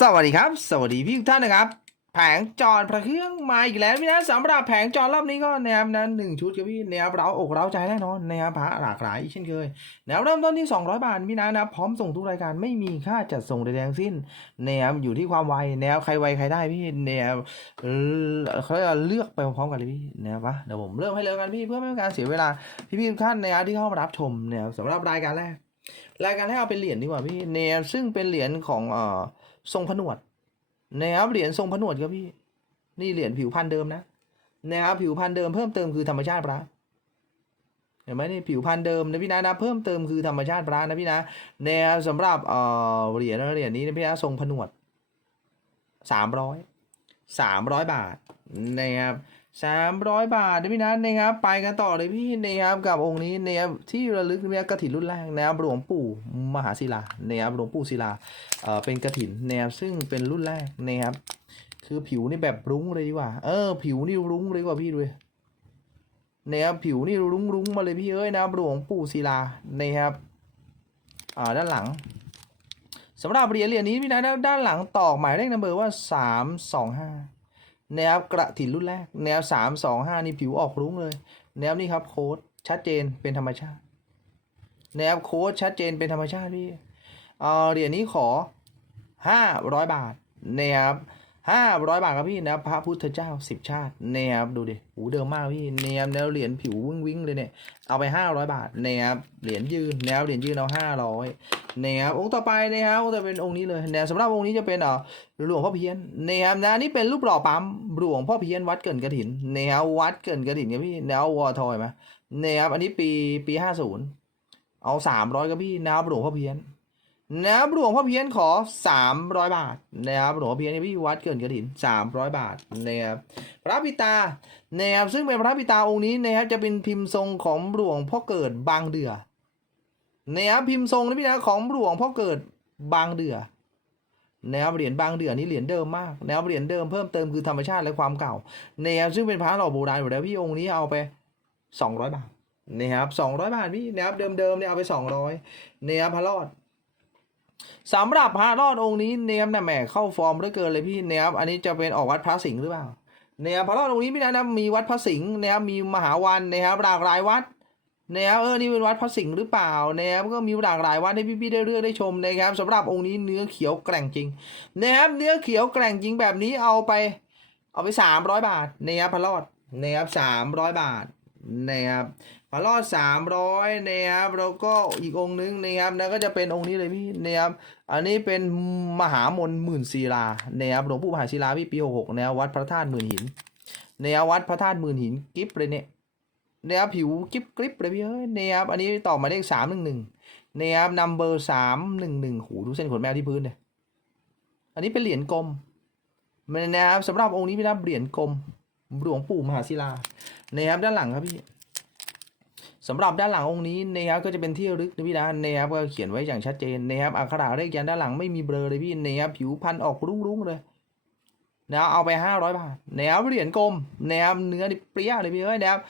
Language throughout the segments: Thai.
สวัสดีครับ สวัสดีพี่ทุกท่านนะครับ แผงจอดพระเครื่องมาอีกแล้วพี่นะสำหรับแผงจอดรอบนี้ก็แนวนั้นหนึ่งชุดครับพี่แนวเราอกเราใจแน่นอนแนวพระหลากหลายเช่นเคยแนวเริ่มต้นที่ 200 บาทพี่นะนะพร้อมส่งทุกรายการไม่มีค่าจัดส่งใดๆทั้งสิ้นแนวอยู่ที่ความไวแนวใครไวใครได้พี่แนวเอ่อเขาเรียกว่าเลือกไปพร้อมกันเลยพี่แนวปะเดี๋ยวผมเริ่มให้เลยกันพี่เพื่อไม่ให้การเสียเวลาพี่ๆทุกท่านแนวที่เข้ามารับชมแนวสำหรับรายการแรกรายการให้เอาเป็นเหรียญดีกว่าพี่แนวซึ่งเป็นเหรียญของเอ่อ ทรงผนวดนะครับเหรียญทรงผนวดครับพี่ นี่เหรียญผิวพันธุ์เดิมนะนะครับผิวพันธุ์เดิมเพิ่มเติมคือธรรมชาติพระเห็นไหมนี่ผิวพันธุ์เดิมนะพี่นะนะเพิ่มเติมคือธรรมชาติพระนะพี่นะแนวสำหรับเอ่อเหรียญเหรียญนี้นะพี่นะทรงผนวดสามร้อยสามร้อยบาทนะครับ สามร้อยบาทนะพี่นะนะครับไปกันต่อเลยพี่นะครับกับองค์นี้นะครับที่ระลึกเนี่ยกระถิ่นรุ่นแรกนะครับหลวงปู่มหาศิลานะครับหลวงปู่ศิลาเอ่อเป็นกระถินแนวซึ่งเป็นรุ่นแรกนะครับคือผิวนี่แบบรุ้งเลยดีกว่าเออ ผิวนี่รุ้งเลยกว่าพี่ดูดินะครับผิวนี่รุ้งรุ้งมาเลยพี่เอ้ยนะครับหลวงปู่ศิลานะครับอ่าด้านหลังสำหรับเหรียญเหรียญนี้พี่นะด้านด้านหลังตอกหมายเลขนัมเบอร์ว่าสามสองห้า แนวกระถิ่นรุ่นแรก แนวสามสองห้านี่ผิวออกรุ้งเลย แนวนี่ครับโค้ดชัดเจนเป็นธรรมชาติ แนวโค้ดชัดเจนเป็นธรรมชาติพี่เออเหรียญนี้ขอห้าร้อยบาทนะครับ ห้าร้อยบาทครับพี่นะพระพุทธเจ้าสิบชาติเนะครับดูดิหูเดิมมากพี่เนียแล้วเหรียญผิววิ่งวิ่งเลยเนี่ยเอาไปห้าร้อยบาทเนะครับเหรียญยืนแนวเหรียญยืนเอาห้าร้อยเนะครับองค์ต่อไปนะครับจะเป็นองค์นี้เลยแนวสำหรับองค์นี้จะเป็นเอ่อหลวงพ่อเพี้ยนเนะครับนะนี่เป็นรูปหล่อปั๊มหลวงพ่อเพี้ยนวัดเกินกระถินแนววัดเกินกระถินครับพี่แนววอทอยไหมเนะครับอันนี้ปีปีห้าศูนย์เอาสามร้อยครับพี่แนวหลวงพ่อเพี้ยน นะครับหลวงพ่อเพี้ยนขอสามร้อยบาทนะครับหลวงพ่อเพี้ยนนี่พี่วัดเกินกระถินสามร้อยบาทนะครับพระปิตานะครับซึ่งเป็นพระปิตาองค์นี้นะครับจะเป็นพิมพ์ทรงของหลวงพ่อเกิดบางเดือนะครับพิมพ์ทรงนะพี่นะของหลวงพ่อเกิดบางเดือนะครับเหรียญบางเดือนี่เหรียญเดิมมากนะครับเหรียญเดิมเพิ่มเติมคือธรรมชาติและความเก่านะครับซึ่งเป็นพระหล่อโบราณอยู่แล้วพี่องค์นี้เอาไปสองร้อยบาทนะครับสองร้อยบาทพี่นะครับเดิมๆเนี่ยเอาไปสองร้อยนะครับพระรอด สำหรับพระรอดองค์นี้เนียมนะแหมเข้าฟอร์มเหลือเกินเลยพี่เนียมอันนี้จะเป็นออกวัดพระสิงห์หรือเปล่าเนียมพระรอดองค์นี้พี่นะนะมีวัดพระสิงห์เนียมมีมหาวันเนียมหลากหลายวัดเนียมเออนี่เป็นวัดพระสิงห์หรือเปล่าเนียมก็มีหลากหลายวัดให้พี่ๆได้เลือกได้ชมนะครับสำหรับองค์นี้เนื้อเขียวแกร่งจริงเนียมเนื้อเขียวแกร่งจริงแบบนี้เอาไป เอาไปสามร้อยบาทเนียมพระรอดเนียมสามร้อยบาทนียมพระ รอดสามร้อยนะครับแล้วก็อีกองค์นึงนะครับนั่นก็จะเป็นองค์นี้เลยพี่นะครับอันนี้เป็นมหามนหมื่นศิลานะครับหลวงปู่มหาศิลาพี่ปีหกหกนะครับวัดพระธาตุหมื่นหินนะครับวัดพระธาตุหมื่นหินกิฟเลยเนี่ยนะครับผิวกิฟกริบเลยพี่เอ้ยนะครับอันนี้ต่อมาเลขสามหนึ่งหนึ่งนะครับนัมเบอร์สามหนึ่งหนึ่งหูดูเส้นขนแมวที่พื้นเนี่ยอันนี้เป็นเหรียญกลมนะครับสำหรับองค์นี้พี่นะเหรียญกลมหลวงปู่มหาศิลานะครับด้านหลังครับพี่ สำหรับด้านหลังองค์นี้นะครับก็จะเป็นที่ลึกนะพี่นะนะครับก็เขียนไว้อย่างชัดเจนนะครับอักขระเลขยันด้านหลังไม่มีเบลอเลยพี่นะครับผิวพันธุ์ออกรุ้งๆเลยนะเอาไปห้าร้อยบาทนะครับเหรียญกลมนะครับเนื้อเปรี้ยเลยพี่เอ้ยนะครับ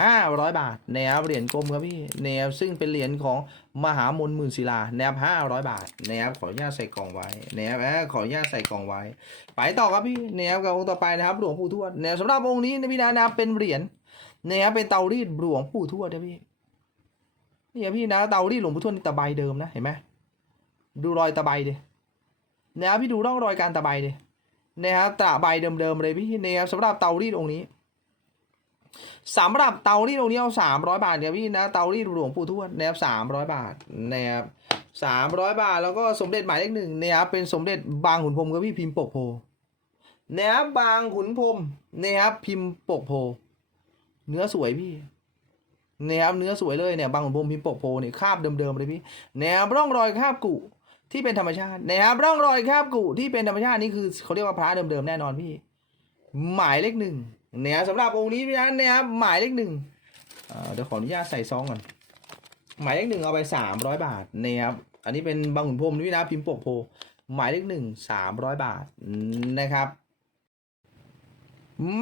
ห้าร้อยบาทนะครับเหรียญกลมครับพี่นะครับซึ่งเป็นเหรียญของมหามนหมื่นศิลานะครับห้าร้อยบาทนะครับขออนุญาตใส่กล่องไว้นะครับเอ้ยขออนุญาตใส่กล่องไว้ ไปต่อครับพี่นะครับกับองค์ต่อไปนะครับหลวงปู่ทวดนะครับสำหรับองค์นี้นะพี่นะนะเป็นเหรียญ เนี่ยเป็นเตารีดหลวงปู่ทวดนะพี่เนี่ยพี่นะเตารีดหลวงปู่ทวดตะไบเดิมนะเห็นไหมดูรอยตะไบดิเนี่ยพี่ดูร่องรอยการตะไบดิเนี่ยครับตะไบเดิมๆเลยพี่เนี่ยครับสำหรับเตารีดองค์นี้สำหรับเตารีดองค์นี้เอาสามร้อยบาทเนี่ยพี่นะเตารีดหลวงปู่ทวดนะครับสามร้อยบาทนะครับสามร้อยบาทแล้วก็สมเด็จหมายเลขหนึ่งเนี่ยครับเป็นสมเด็จบางขุนพรมครับพี่พิมพ์ปกโพนะครับบางขุนพรหมนะครับพิมพ์ปกโพ เนื้อสวยพี่เนี่ยครับเนื้อสวยเลยเนี่ยบางขุนพรมพิมพ์ปกโพเนี่ยคาบเดิมๆเลยพี่เนี่ยครับร่องรอยคาบกุที่เป็นธรรมชาติเนี่ยครับร่องรอยคาบกุที่เป็นธรรมชาตินี่คือเขาเรียกว่าพระเดิมๆแน่นอนพี่ หมายเลขหนึ่งเนี่ยสำหรับองค์นี้พี่นะเนี่ยครับหมายเลขหนึ่งเดี๋ยวขออนุญาตใส่ซองก่อนหมายเลขหนึ่งเอาไปสามร้อยบาทเนี่ยครับอันนี้เป็นบางขุนพรมนี่นะพิมพ์ปกโพหมายเลขหนึ่งสามร้อยบาทนะครับ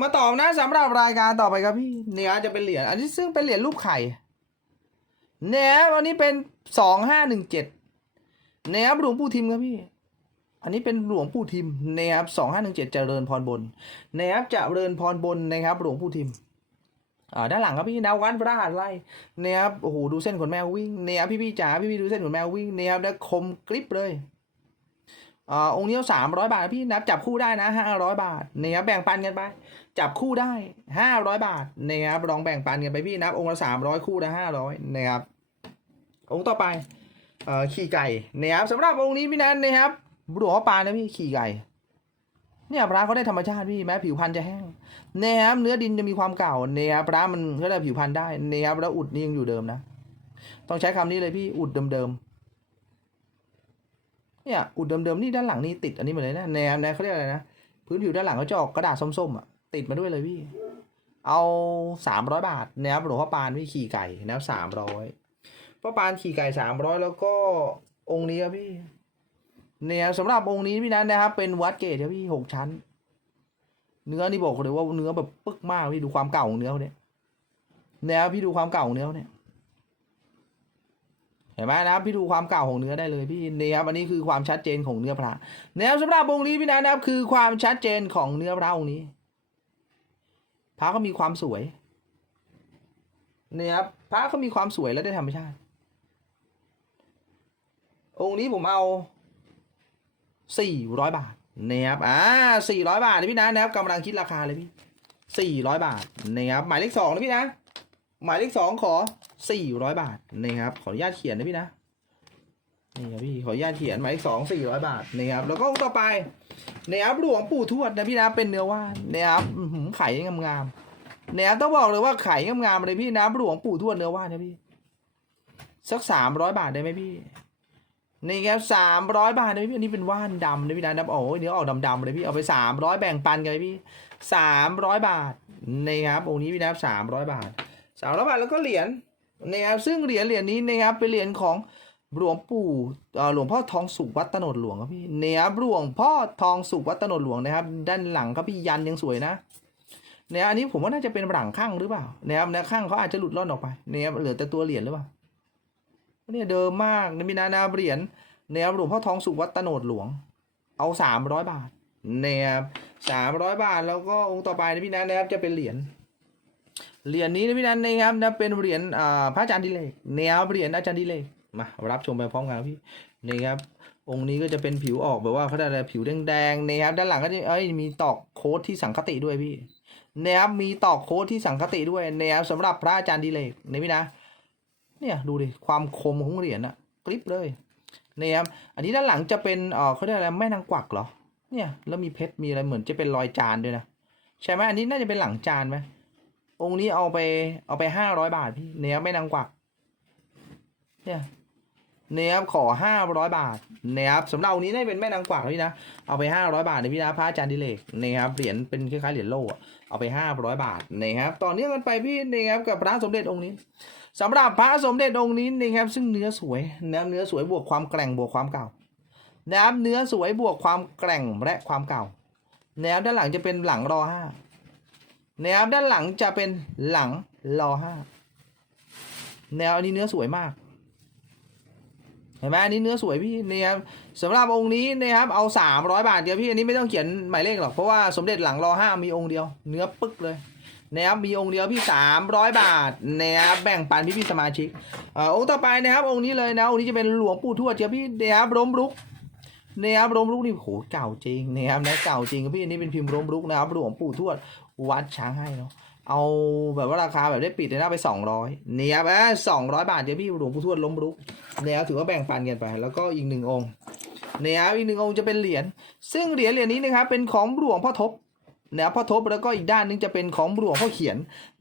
มาต่อนะสำหรับรายการต่อไปครับพี่เนี่ยจะเป็นเหรียญอันนี้ซึ่งเป็นเหรียญรูปไข่เนี่ยวันนี้เป็นสองห้าหนึ่งเจ็ดเนี่ยหลวงปู่ทิมครับพี่ อันนี้เป็นหลวงปู่ทิมนะครับสองห้าหนึ่งเจ็ดเจริญพรบนนะครับเจริญพรบนนะครับ หลวงปู่ทิมอ่าด้านหลังครับพี่ดาววันพระหัตถ์ไล่นะครับโอ้โหดูเส้นขนแมววิ่งนะครับพี่พี่ๆจ๋าพี่พี่ๆดูเส้นขนแมววิ่งนะครับแล้วคมกริบเลย อ่องค์นี้สามร้อยบาทพี่นับจับคู่ได้นะห้าร้อยบาทนะครับแบ่งปันกันไป จับคู่ได้ห้าร้อยบาทนะครับลองแบ่งปันกันไปพี่นับองค์ละสามร้อยคู่ละห้าร้อยนะครับองค์ต่อไปเอ่อขี่ไก่นะครับสำหรับองค์นี้พี่นันนะครับหลวงพ่อปานนะพี่ขี่ไก่เนี่ยพระเขาได้ธรรมชาติพี่แม้ผิวพรรณจะแห้งนะครับเนื้อดินจะมีความเก่านะครับพระมันก็ได้ผิวพรรณได้นะครับแล้วอุดนี่ยังอยู่เดิมนะ ต้องใช้คำนี้เลยพี่อุดเดิมๆ เนี่ยอุดเดิมๆนี่ด้านหลังนี่ติดอันนี้มาเลยนะแนวแนวเขาเรียกอะไรนะพื้นผิวด้านหลังเขาจะออกกระดาษส้มๆอะติดมาด้วยเลยพี่ เอาสามร้อยบาทนะครับหลวงพ่อปานพี่ขี่ไก่นะครับสามร้อยพ่อปานขี่ไก่สามร้อยแล้วก็องค์นี้ครับพี่เนี่ยสำหรับองค์นี้พี่นัทนนะครับเป็นวัดเกตครับพี่หกชั้น เนื้อนี่บอกเลยว่าเนื้อแบบปึ๊กมากพี่ดูความเก่าของเนื้อเนี่ยเนี่ยพี่ดูความเก่าของเนื้อเนี่ย ห็นไหมนะครับพี่ดูความเก่าของเนื้อได้เลยพี่เนี่ยครับอันนี้คือความชัดเจนของเนื้อพระเนี่ยสำหรับองค์นี้พี่นัทนะครับ คือความชัดเจนของเนื้อพระองค์นี้พระก็มีความสวยเนี่ยครับพระก็มีความสวยและได้ธรรมชาติ องค์นี้ผมเอาสี่ร้อยบาทนะครับอ่าสี่ร้อยบาทนะพี่นะนะครับกำลังคิดราคาเลยพี่สี่ร้อยบาทนะครับหมายเลขสองนะพี่นะ หมายเลขสองขอสี่ร้อยบาทนะครับขออนุญาตเขียนนะพี่นะนี่ครับพี่ขออนุญาตเขียนหมายเลขสองสี่ร้อยบาทนะครับแล้วก็ต่อไปนะครับหลวงปู่ทวดนะพี่นะเป็นเนื้อว่านนะครับหือไข่งามๆนะครับต้องบอกเลยว่าไข่งามๆเลยพี่นะหลวงปู่ทวดเนื้อว่านนะพี่สักสามร้อยบาทได้ไหมพี่นี่ครับสามร้อยบาทนะพี่อันนี้เป็นว่านดำนะพี่นะโอ้ยเนื้อออกดำๆเลยพี่เอาไปสามร้อยแบ่งปันกันเลยพี่สามร้อยบาทนี่ครับองค์นี้พี่นะสามร้อยบาท สามร้อยบาทแล้วก็เหรียญนี่ครับซึ่งเหรียญเหรียญนี้นะครับเป็นเหรียญของหลวงปู่เอ่อหลวงพ่อทองสุขวัดตโนดหลวงครับพี่เนี่ยครับหลวงพ่อทองสุขวัดตโนดหลวงนะครับ ด้านหลังครับพี่ยันยังสวยนะเนี่ยอันนี้ผมว่าน่าจะเป็นหลังข้างหรือเปล่านะครับนะข้างเขาอาจจะหลุดล่อนออกไปเนี่ยเหลือแต่ตัวเหรียญหรือเปล่าเนี่ยเดิมมากนะพี่นะนะเหรียญเนี่ยหลวงพ่อทองสุขวัดตโนดหลวง เอาสามร้อยบาทเนี่ยสามร้อยบาทแล้วก็องค์ต่อไปนะพี่นันนะครับจะเป็นเหรียญ เหรียญนี้นะพี่นันนะครับนะเป็นเหรียญพระอาจารย์ดิเลกเนี่ยเหรียญอาจารย์ดิเลกมารับชมไปพร้อมกันพี่นี่ครับ องค์นี้ก็จะเป็นผิวออกแบบว่าเขาได้อะไรผิวแดงๆนะครับด้านหลังก็จะเอ้ยมีตอกโค้ดที่สังคติด้วยพี่นะครับมีตอกโค้ดที่สังคติด้วยนะครับสำหรับพระอาจารย์ดิเลกนี่พี่นะ เนี่ยดูดิความคมของเหรียญอะกริบเลยนี่ยครับอันนี้ด้านหลังจะเป็นเออเขาเรียกอะไรแม่นางกวักเหรอเนี่ยแล้วมีเพชรมีอะไรเหมือนจะเป็นรอยจานด้วยนะใช่ไหมอันนี้น่าจะเป็นหลังจานไหม องค์นี้เอาไปเอาไปห้าร้อยบาทพี่เนี่ยบแม่นางกวักเนี่ยเนียบขอห้าร้อยบาทเนียบสำหรับองค์นี้ได้เป็นแม่นางกวักนะพี่นะเอาไปห้าร้อยบาทนะพี่นะพระอาจารย์ดิเลกเนียครับเหรียญเป็นคล้ายๆเหรียญโล่อะเอาไปห้าร้อยบาทนะครับต่อเนื่องกันไปพี่เนียครับกับพระสมเด็จองค์นี้สำหรับพระสมเด็จองค์นี้นะครับ ซึ่งเนื้อสวยนะครับเนื้อสวยบวกความแกร่งบวกความเก่านะครับเนื้อสวยบวกความแกร่งและความเก่านะครับด้านหลังจะเป็นหลังรอห้า แนะครับด้านหลังจะเป็นหลังรอห้าแนวนี้เนื้อสวยมากเห็นไหมอันนี้เนื้อสวยพี่นะครับสำหรับองค์นี้นะครับเอาสามร้อยบาทเดียวพี่อันนี้ไม่ต้องเขียนหมายเลขหรอกเพราะว่าสมเด็จหลังรอห้ามีองค์เดียว เนื้อปึ๊กเลยนะครับมีองค์เดียวพี่สามร้อยบาทนะครับแบ่งปันพี่พี่สมาชิกเอ่อองค์ต่อไปนะครับองค์นี้เลยนะองค์นี้จะเป็นหลวงปู่ทวดเจ้าพี่นะครับรมรุกนะครับรมรุกนี่โหเก่าจริงนะครับนะเก่าจริงพี่อันนี้เป็นพิมพ์รมรุกนะครับหลวงปู่ทวด วัดช้างให้เนาะเอาแบบว่าราคาแบบได้ปิดในหน้าไปสองร้อยเนี่ยบสองร้อยบาทเจ้าพี่หลวงปู่ทวดล้มรุกเนี่ยถือว่าแบ่งปันกันไป แล้วก็อีกหนึ่งองค์เนี่ยอีกหนึ่งองค์จะเป็นเหรียญซึ่งเหรียญเหรียญนี้นะครับเป็นของหลวงพ่อทบ นะครับพ่อทบแล้วก็อีกด้านหนึงจะเป็นของหลวงพ่อเขียน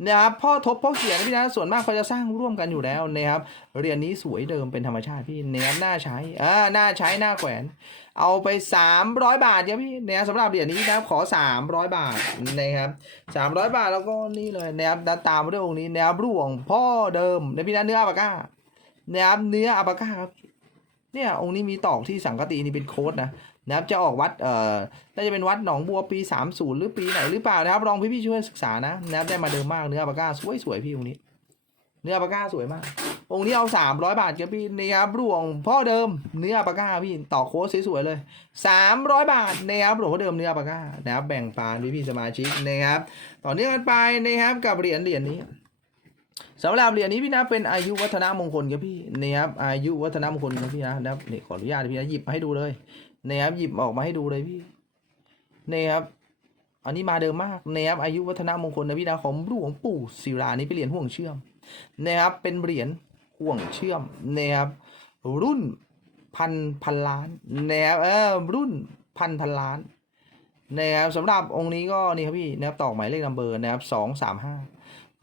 นะครับพ่อทบพ่อเขียนพี่นะส่วนมากเขาจะสร้างร่วมกันอยู่แล้วนะครับเรียนนี้สวยเดิมเป็นธรรมชาติพี่เนะครับน่าใช้อ่าน่าใช้น่าแขวน เอาไป 300 บาทครับพี่นะครับสำหรับเหรียญนี้นะครับขอ 300 บาทนะครับ300 บาทแล้วก็นี่เลยนะครับตามมาด้วยองค์นี้นะครับหลวงพ่อเดิมนะพี่นะเนื้ออัปาก้านะครับเนื้ออัปาก้าครับ เนี่ยองค์นี้มีตอกที่สังกตินี่เป็นโค้ดนะนะครับจะออกวัดเอ่อน่าจะเป็นวัดหนองบัวปี 30 หรือปีไหนหรือเปล่านะครับลองพี่พี่ช่วยศึกษานะนะครับได้มาเดิมมากเนื้อปากก้าสวยสวยๆพี่ตรงนี้ เนื้อปากก้าสวยมาก องค์นี้เอาสามร้อยบาทครับพี่นะครับหลวงพ่อเดิมเนื้อปากก้าพี่ต่อโค้ดสวยๆเลยสามร้อยบาทนะครับหลวงพ่อเดิมเนื้อปากก้านะครับแบ่งปานพี่พี่สมาชิกนะครับต่อเนื่องกันไปนะครับกับเหรียญเหรียญนี้ สำหรับเหรียญนี้พี่นะเป็นอายุวัฒนมงคลครับพี่นะครับอายุวัฒนมงคลครับพี่นะนะครับนี่ขออนุญาตพี่นะหยิบมาให้ดูเลยนะครับหยิบออกมาให้ดูเลยพี่นะครับอันนี้มาเดิมมากนะครับอายุวัฒนมงคลนะพี่นะของหลวงปู่ศิลานี่เป็นเหรียญห่วงเชื่อมนะครับเป็นเหรียญห่วงเชื่อมนะครับรุ่นพันพันล้านนะครับเออรุ่นพันพันล้านนะครับสำหรับองค์นี้ก็นี่ครับพี่นะครับตอกหมายเลขนัมเบอร์นะครับสองสามห้า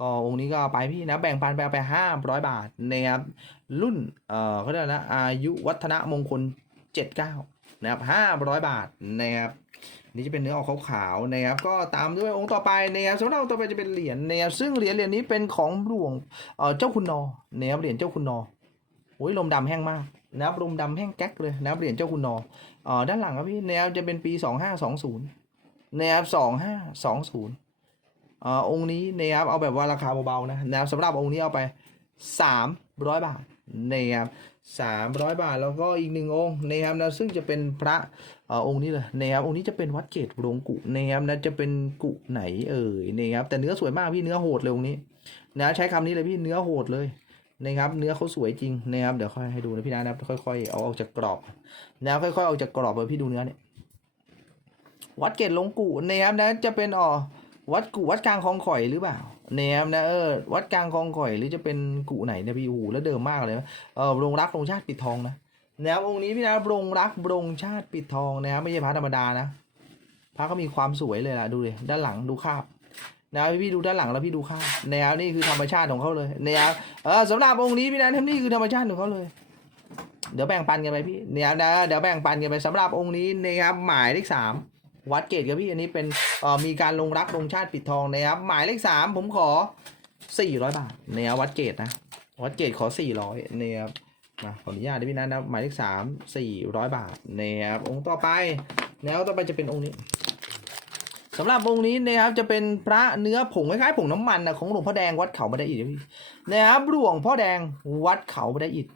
ก็องค์นี้ก็เอาไปพี่นะแบ่งปันไปเอาไปห้าร้อยบาทนะครับรุ่นเอ่อเขาเรียกนะอายุวัฒนมงคลเจ็ดเก้านะครับห้าร้อยบาทนะครับนี่จะเป็นเนื้อออกขาวๆนะครับ ก็ตามด้วยองค์ต่อไปนะครับสำหรับต่อไปจะเป็นเหรียญนะครับซึ่งเหรียญเหรียญนี้เป็นของหลวงเอ่อเจ้าคุณนอนะครับเหรียญเจ้าคุณนอโอ้ยลมดำแห้งมากนะครับลมดำแห้งแก๊กเลยนะครับเหรียญเจ้าคุณนอเอ่อด้านหลังครับพี่นะครับจะเป็นปีสองห้าสองศูนย์นะครับสองห้าสองศูนย์ อ่อองค์นี้นะครับเอาแบบว่าราคาเบาๆนะนะครับสำหรับองค์นี้เอาไปสามร้อยบาทนะครับสามร้อยบาทแล้วก็อีกหนึ่งองค์นะครับนะซึ่งจะเป็นพระอ่อองค์นี้เลยนะครับองค์นี้จะเป็นวัดเกตหลวงกุนะครับนะจะเป็นกุไหนเอ่ยนะครับแต่เนื้อสวยมากพี่เนื้อโหดเลยองค์นี้นะใช้คำนี้เลยพี่เนื้อโหดเลยนะครับเนื้อเขาสวยจริงนะครับเดี๋ยวค่อยให้ดูนะพี่นะนะครับค่อยๆเอาออกจากกรอบนะค่อยๆเอาจากกรอบเลยพี่ดูเนื้อเนี่ยวัดเกตหลวงกุนะครับนะจะเป็นอ๋อ วัดกุวัดกลางคลองข่อยหรือเปล่านะครับนะเออวัดกลางคลองข่อยหรือจะเป็นกุไหนเนะพี่อ้โหแล้วเดิมมากเลยนะเออโรงรักโรงชาติปิดทองนะนะครับองค์นี้พี่นะบรงรักบรงชาติปิดทองนะครับไม่ใช่พระธรรมดานะพระก็มีความสวยเลยล่ะดูเลยด้านหลังดูคาบนะครับพี่ดูด้านหลังแล้วพี่ดูคาบนะครับนี่คือธรรมชาติของเขาเลยนะครับเออสำหรับองค์นี้พี่นะนี่คือธรรมชาติของเขาเลย เดี๋ยวแบ่งปันกันไปพี่เนี่ยนะเดี๋ยวแบ่งปันกันไปสำหรับองค์นี้นะครับหมายเลขสาม วัดเกตครับพี่อันนี้เป็นมีการลงรักลงชาติปิดทองนะครับหมายเลขสามผมขอสี่ร้อยบาทนะครับวัดเกตนะวัดเกตขอสี่ร้อยนะครับนะขออนุญาตนะพี่นัทนะหมายเลขสามสี่ร้อยบาทนะครับองค์ต่อไปแนวต่อไปจะเป็นองค์นี้สำหรับองค์นี้นะครับจะเป็นพระเนื้อผงคล้ายๆผงน้ำมันนะของหลวงพ่อแดงวัดเขาบันไดอิฐนะพี่นะครับหลวงพ่อแดงวัดเขาบันไดอิฐ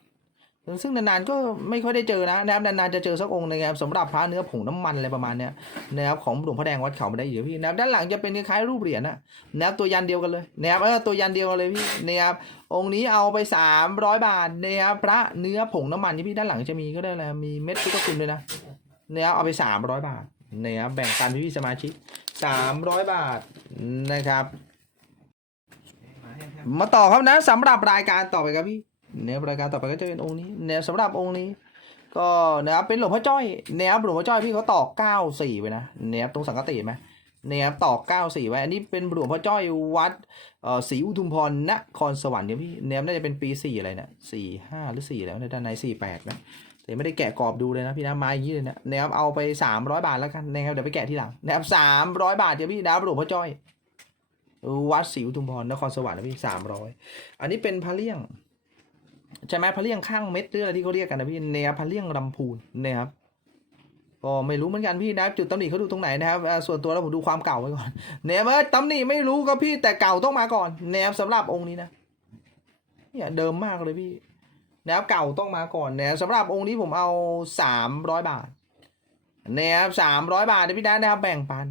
ซึ่งนานๆก็ไม่ค่อยได้เจอนะนะครับนานๆจะเจอสักองค์นะครับสำหรับพระเนื้อผงน้ำมันอะไรประมาณเนี้ยนะครับของหลวงพ่อแดงวัดเขาบันไดอิฐนะพี่นะครับด้านหลังจะเป็นคล้ายรูปเหรียญนะนะครับตัวยันเดียวกันเลยนะครับเออตัวยันเดียวกันเลยพี่นะครับองค์นี้เอาไปสามร้อยบาทนะครับพระเนื้อผงน้ำมันที่พี่ด้านหลังจะมีก็ได้แล้วมีเม็ดพุทธคุณด้วยนะนะครับเอาไปสามร้อยบาทนะครับแบ่งปันพี่พี่ๆสมาชิกสามร้อยบาทนะครับ มาต่อครับนะสำหรับรายการต่อไปครับพี่ เนี่ยรายการต่อไปก็จะเป็นองค์นี้เนี่ยสำหรับองค์นี้ ก็นะครับเป็นหลวงพ่อจ้อยนะครับหลวงพ่อจ้อยพี่เขาตอกเก้าสี่ไปนะนะครับตรงสังกติไหมนะครับตอกเก้าสี่ไว้อันนี้เป็นหลวงพ่อจ้อยวัดเอ่อศรีอุทุมพรนครสวรรค์เนี่ยพี่เนมน่าจะเป็นปีสี่อะไรนะสี่ห้าหรือสี่แล้วในด้านในสี่แปดนะแต่ไม่ได้แกะกรอบดูเลยนะพี่นะมาอย่างนี้เลยนะนะครับเอาไปสามร้อยบาทแล้วกันนะครับเดี๋ยวไปแกะที่หลังนะครับสามร้อยบาทเดี๋ยวพี่ดาวหลวงพ่อจ้อยวัดศรีอุทุมพรนครสวรรค์นะพี่สามร้อยอันนี้เป็นพระเลี่ยง ใช่ไหมพระเลี่ยงข้างเม็ดหรืออะไรที่เขาเรียกกันนะพี่นะครับพระเลี่ยงลำพูนนะครับก็ไม่รู้เหมือนกันพี่นะจุดตำหนิเขาดูตรงไหนนะครับส่วนตัวแล้วผมดูความเก่าไว้ก่อนเนี่ยเมื่อตำหนิไม่รู้ก็พี่แต่เก่าต้องมาก่อนแนวสำหรับองค์นี้นะเนี่ยเดิมมากเลยพี่แนวเก่าต้องมาก่อนแนวสำหรับองค์นี้ผมเอาสามร้อยบาทแนวสามร้อยบาทนะพี่นะนะครับแบ่งปัน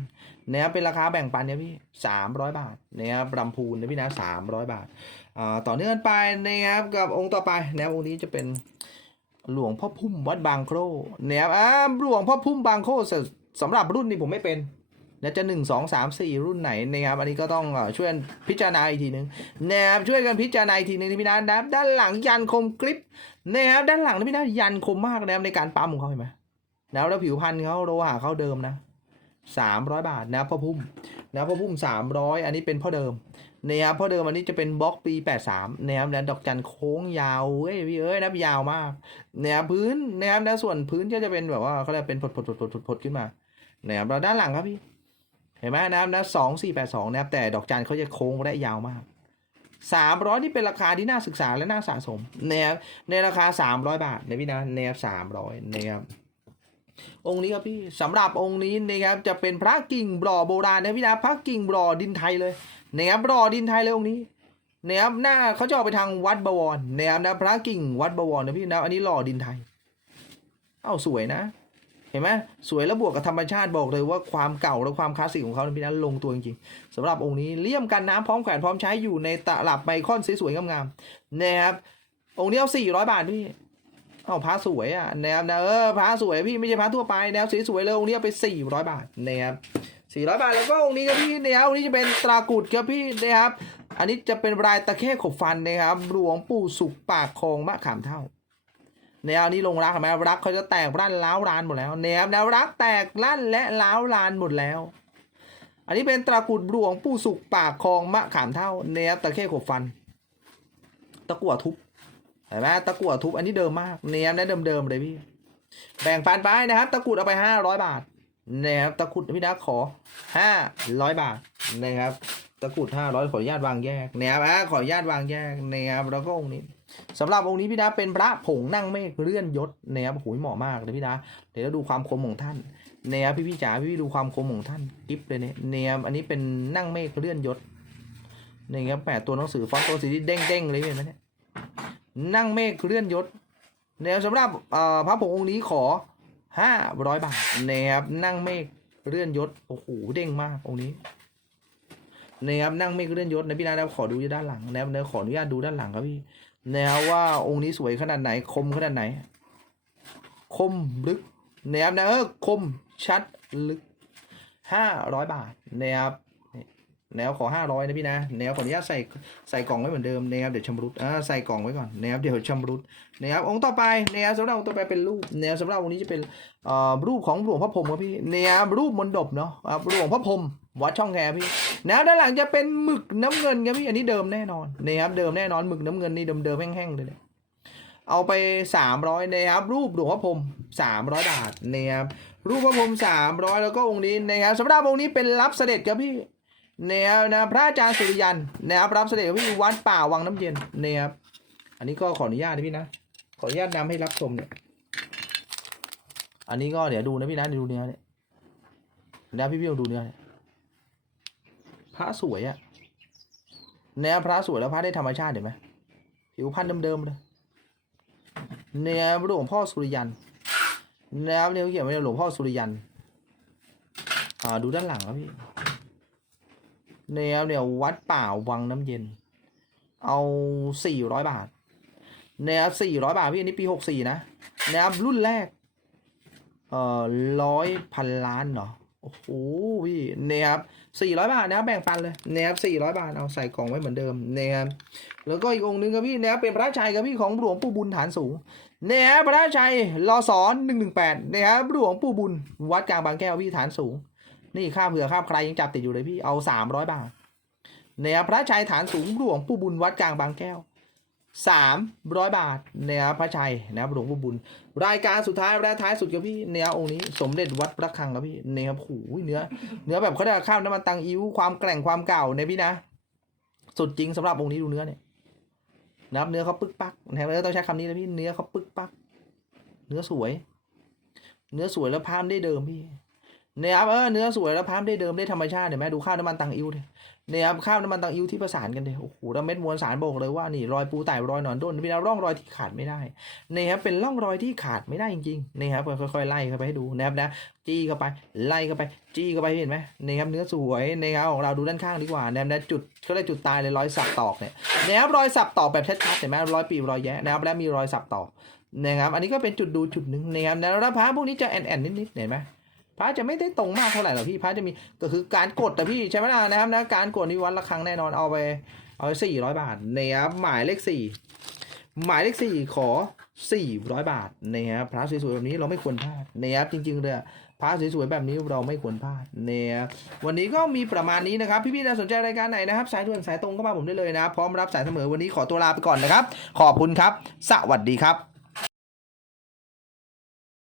แนวเป็นราคาแบ่งปันเนี่ยพี่สามร้อยบาทนะครับลำพูนนะพี่นะสามร้อยบาท ต่อเนื่องกันไปนะครับกับองค์ต่อไปแนวองค์นี้จะเป็นหลวงพ่อพุ่มวัดบางโครนะครับอ่าหลวงพ่อพุ่มบางโครสสำหรับรุ่นนี้ผมไม่เป็นนะจะหนึ่งสองสามสี่รุ่นไหนนะครับ อันนี้ก็ต้องช่วยพิจารณาอีกทีหนึ่งนะครับช่วยกันพิจารณาอีกทีนึ่งนะพี่นะนะครับด้านหลังยันคมกริปนะครับด้านหลังนะพี่นะยันคมมากนะครับในการปั๊มของเขาเห็นไหมแล้วแล้วผิวพันธุ์เขาโลหะเขาเดิมนะสามร้อยบาทนะพ่อพุ่มนะพ่อพุ่มสามร้อยอันนี้เป็นพ่อเดิม นะครับเพราะเดิมอันนี้จะเป็นบล็อกปี 83นะครับแล้วดอกจันโค้งยาวเอ้ยพี่เอ้ยนะยาวมากนะครับพื้นนะครับแล้วส่วนพื้นก็จะเป็นแบบว่าเขาเรียกเป็นผดผดผดผดผดผดขึ้นมานะครับแล้วด้านหลังครับพี่ เห็นไหมนะครับนะสองสี่แปดสองนะครับแต่ดอกจันเขาจะโค้งและยาวมากสามร้อยนี่เป็นราคาที่น่าศึกษาและน่าสะสมนะครับในราคาสามร้อยบาทนะพี่นะนะครับสามร้อยนะครับองค์นี้ครับพี่สำหรับองค์นี้นะครับจะเป็นพระกิ่งบ่อโบราณนะพี่นะพระกิ่งบ่อดินไทยเลย นะครับรอดินไทยเลยองค์นี้นะครับหน้าเขาจะออกไปทางวัดบวรนะครับนะพระกิ่งวัดบวรนะพี่นะอันนี้หล่อดินไทย เอ้าสวยนะ เห็นไหมสวยแล้วบวกกับธรรมชาติบอกเลยว่าความเก่าและความคลาสสิกของเขาพี่นะลงตัวจริงๆสำหรับองค์นี้เลี่ยมกันน้ำพร้อมแขวนพร้อมใช้อยู่ในตลับไมคอนสวยๆงามๆนะครับองค์นี้เอาสี่ร้อยบาทพี่เอาพระสวยอะนะครับนะเออพระสวยพี่ไม่ใช่พระทั่วไปแนวสวยๆเลยองค์นี้เอาไปสี่ร้อยบาทนะครับ สี่ร้อยบาท แล้วก็องค์นี้ครับพี่เนี่ยองค์นี้จะเป็นตรากุดครับพี่นะครับ อันนี้จะเป็นลายตะเข้ขบฟันนะครับ หลวงปู่สุขปากคลองมะขามเท่าแนวนี้ลงรักเห็นไหมรักเขาจะแตกร้านล้าวรานหมดแล้วแนวแนวรักแตกลั่นและล้าวรานหมดแล้ว อันนี้เป็นตรากุดหลวงปู่สุขปากคลองมะขามเท่าแนวตะเข้ขบฟัน ตะกั่วทุบเห็นไหมตะกั่วทุบอันนี้เดิมมากแนวนั้นเดิมๆเลยพี่แบ่งปันไปนะครับ ตะกุดเอาไปห้าร้อยบาท นะครับตะกุดพี่นะขอห้าร้อยบาทนะครับตะกุดห้าร้อยขออนุญาตวางแยกนะครับอะขออนุญาตวางแยกนะครับแล้วก็องค์นี้สำหรับองค์นี้พี่นะเป็นพระผงนั่งเมฆเลื่อนยศนะครับโอ้โหเหมาะมากเลยพี่นะเดี๋ยวเราดูความคมของท่านนะครับพี่พี่จ๋าพี่พี่ดูความคมของท่านกิฟเลยเนี่ยนะครับอันนี้เป็นนั่งเมฆเลื่อนยศนะครับแปดตัวหนังสือฟอนต์ตัวสีที่เด้งๆเลยเห็นไหมเนี่ยนั่งเมฆเลื่อนยศนะครับสำหรับพระผงองค์นี้ขอ ห้าร้อยบาทนะครับนั่งเมฆเลื่อนยศโอ้โหเด้งมากองนี้นะครับนั่งเมฆเลื่อนยศนะพี่นะครับขอดูด้านหลังนะครับเดี๋ยวขออนุญาตดูด้านหลังครับพี่นะครับว่าองค์นี้สวยขนาดไหนคมขนาดไหน คมลึกนะครับนะเออคมชัดลึกห้าร้อยบาทนะครับ แนวขอห้าร้อยนะพี่นะแนวขออนุญาตใส่ใส่กล่องไว้เหมือนเดิมนะครับเดี๋ยวชำรุดอ่าใส่กล่องไว้ก่อนนะครับเดี๋ยวชำรุดนะครับองค์ต่อไปนะครับสำหรับองค์ต่อไปเป็นรูปแนวสำหรับองค์นี้จะเป็นอ่อรูปของหลวงพ่อพรมครับพี่แนวรูปมนดบเนาะครับหลวงพ่อพรมวัดช่องแคพี่แนวด้านหลังจะเป็นหมึกน้ำเงินครับพี่อันนี้เดิมแน่นอนนะครับเดิมแน่นอนหมึกน้ำเงินนี่เดิมๆแห้งๆเลยเนี่ยเอาไปสามร้อยนะครับรูปหลวงพ่อพรมสามร้อยบาทนะครับรูปพระพรมสามร้อยแล้วก็องค์นี้นะครับสำหรับองค์นี้เป็นรับเสด็จครับพี่ แนวนะพระอาจารย์สุริยันนะครับรับเสด็จพี่วัดป่าวังน้ำเย็นนะครับอันนี้ก็ขออนุญาตนะพี่นะขออนุญาตนำให้รับชมเนี่ยอันนี้ก็เดี๋ยวดูนะพี่นะดูเนื้อเนี่ยนะพี่พี่ลองดูเนื้อเนี่ยพระสวยอะเนื้อพระสวยแล้วพระได้ธรรมชาติเห็นไหมผิวพรรณเดิมๆเลยเนื้อหลวงพ่อสุริยันเนื้อเนี่ยเขาเขียนไว้หลวงพ่อสุริยันอ่าดูด้านหลังครับพี่ เนื้อเนี่ยวัดป่าวังน้ำเย็น เอาสี่ร้อยบาทนะครับสี่ร้อยบาทพี่อันนี้ปีหกสี่นะนะครับรุ่นแรก เอ่อร้อยพันล้านเนาะโอ้โหพี่นะครับสี่ร้อยบาทนะแบ่งปันเลยนะครับสี่ร้อยบาทเอาใส่กล่องไว้เหมือนเดิมนะครับแล้วก็อีกองค์หนึงครับพี่นะครับเป็นพระชัยครับพี่ของหลวงปู่บุญฐานสูงนะครับพระชัยรอสอนหนึ่งหนึ่งแปดนะครับหลวงปู่บุญวัดกลางบางแก้วพี่ฐานสูง นี่ค่ามเผื่อค่ามใครยังจับติดอยู่เลยพี่เอาสามร้อยบาทนะครับพระชัยฐานสูงหลวงปู่บุญวัดกลางบางแก้วสามร้อยบาทนะครับพระชัยนะครับหลวงปู่บุญ รายการสุดท้ายและท้ายสุดครับพี่เนื้อองค์นี้ สมเด็จวัดพระคังครับพี่เนื้อโอ้โหเนื้อเนื้อแบบเขาได้ข้าวน้ำมันตังอิ้วความแกร่งความเก่าเนี่ยพี่นะ สุดจริงสำหรับองค์นี้ดูเนื้อเนี่ยนะครับเนื้อเขาปึกปักนะครับต้องใช้คำนี้นะพี่เนื้อเขาปึกปัก เนื้อสวย เนื้อสวยแล้วพามได้เดิมพี่ เนี่ยครับเออเนื้อสวยแล้วพามได้เดิมได้ธรรมชาติเห็นไหมดูข้าวน้ำมันตังอิ้วเนี่ยเนี่ยครับข้าวน้ำมันตังอิ้วที่ประสานกันเลยโอ้โหแล้วเม็ดมวลสารบอกเลยว่านี่รอยปูไต่รอยหนอนด้นเป็นร่องรอยที่ขาดไม่ได้เนี่ยครับเป็นร่องรอยที่ขาดไม่ได้จริงๆเนี่ยครับค่อยๆไล่เข้าไปให้ดูนะครับนะจี้เข้าไปไล่เข้าไปจี้เข้าไปเห็นไหมเนี่ยครับเนื้อสวยเนี่ยครับของเราดูด้านข้างดีกว่านะครับนะจุดเขาเรียจุดตายเลยรอยสับตอกเนี่ยเนี่ยครับรอยสับตอกแบบชัดๆเห็นไหมรอยปีบรอยแยะนะครับและมีรอยสับตอกนะครับอันนี้ก็เป็นจุดดูจุดหนึ่งนะครับแล้วพระพวกนี้จะแอนๆนิดๆเห็นไหม พระจะไม่ได้ตรงมากเท่าไหร่หรอกพี่พระจะมีก็คือการกดแต่พี่ใช่ไหมล่ะนะครับนะการกดนี่วันละครั้งแน่นอนเอาไปเอาไปสี่ร้อยบาทนะครับหมายเลขสี่หมายเลขสี่ขอสี่ร้อยบาทนะครับพระสวยๆแบบนี้เราไม่ควรพลาดนะครับจริงๆเลยพระสวยๆแบบนี้เราไม่ควรพลาดนะครับวันนี้ก็มีประมาณนี้นะครับพี่ๆน่าสนใจรายการไหนนะครับ สายด่วนสายตรงก็มาผมได้เลยนะพร้อมรับสายเสมอวันนี้ขอตัวลาไปก่อนนะครับ ขอบคุณครับ สวัสดีครับ